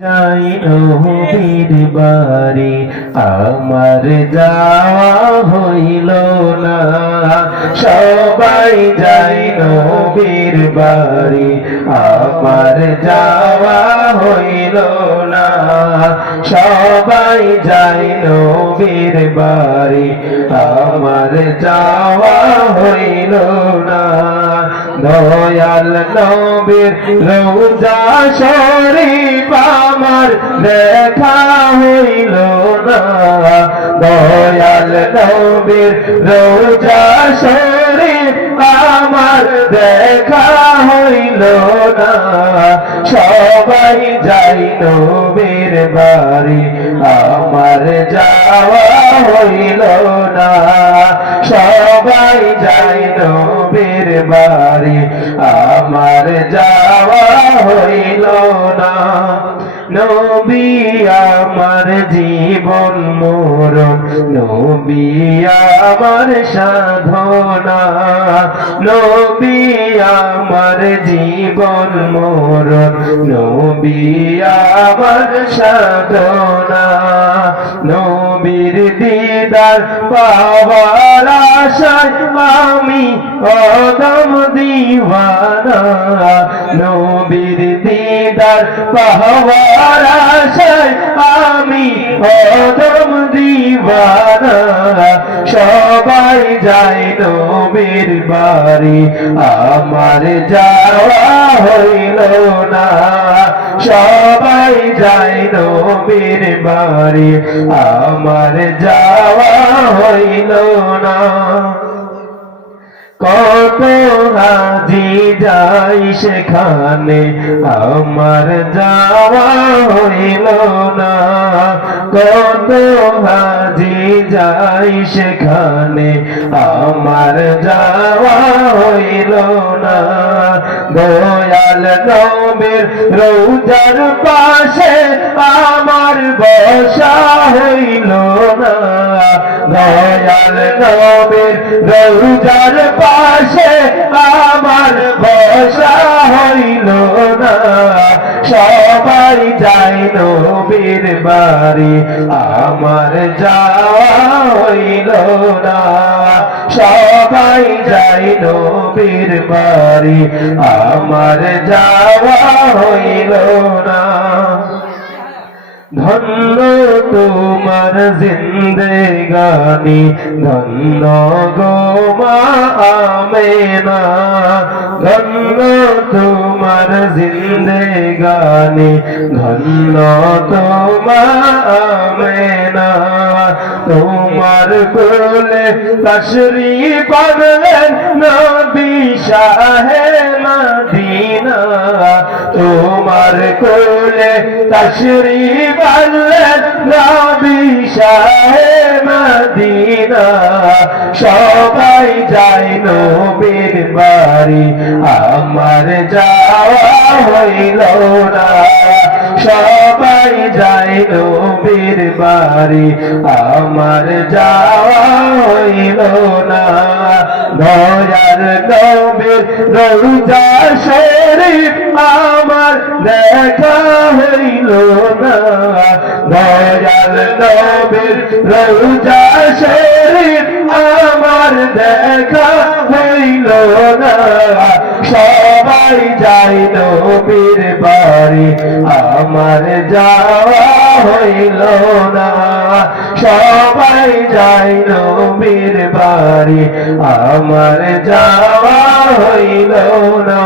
যাই নবীর বাড়ি আমার যাওয়া হইল না। সবাই যাই নবীর বাড়ি আমার যাওয়া হইল না। সবাই যাই নবীর বাড়ি আমার যাওয়া হইল না। দয়াল নবীর রওজা শরীফ আমার দেখা হইল না। দয়াল নবীর রওজা শরীফ আমার দেখা হইল না। সবাই যাই নবীর বাড়ি আমার যাওয়া হইল না। সবাই যাই নবীর বাড়ি আমার যাওয়া হইল না। নবী আমার জীবন মরণ, নবী আমার সাধনা। নবী আমার জীবন মরণ, নবী আমার সাধনা। নবীর দিদার পাওয়ার আশায় আমি অদম দিওয়ানা। নবীর দিদার পাওয়ার আশায় আমি অদম দিওয়ানা। সবাই যায় নবীর বাড়ি আমার যাওয়া হইল না। সবাই যায় নবীর বাড়ি আমার যাওয়া হইল না। কত হাজি যাই সেখানে আমার যাওয়া হইল না। কত হাজি যাই সেখানে আমার যাওয়া হইল না। দয়াল নবীর রওজার পাশে আমার বসা হইল না। দয়াল নবীর রওজার পাশে আমার বসা হইল না। সবাই যাই নবীর বাড়ি আমার যাওয়া হইল না। সবাই যাই নবীর বাড়ি আমার যাওয়া হইল না। ধন্য তোমার জিন্দেগানি, ধন্য গো মা আমেনা। ধন্য তোমার জিন্দেগানি, ধন্য তোমার আমেনা। তোমার কোলে তশরিফ আনলেন নবী শাহে মদিনা। তোমার কোলে তশরিফ আনলেন নবী শাহে মদিনা। সবাই যাই নবীর বাড়ি আমার যাওয়া হইল না। সবাই যাই নবীর বাড়ি আমার যাওয়া হইল না। দয়াল নবীর রওজা শরীফ আমার দেখা হইল না। দয়াল নবীর রওজা শরীফ আমার দেখা হইল না। সবাই যাই নবীর বাড়ি আমার যাওয়া হইল না। সবাই যাই নবীর বাড়ি আমার যাওয়া হইল না।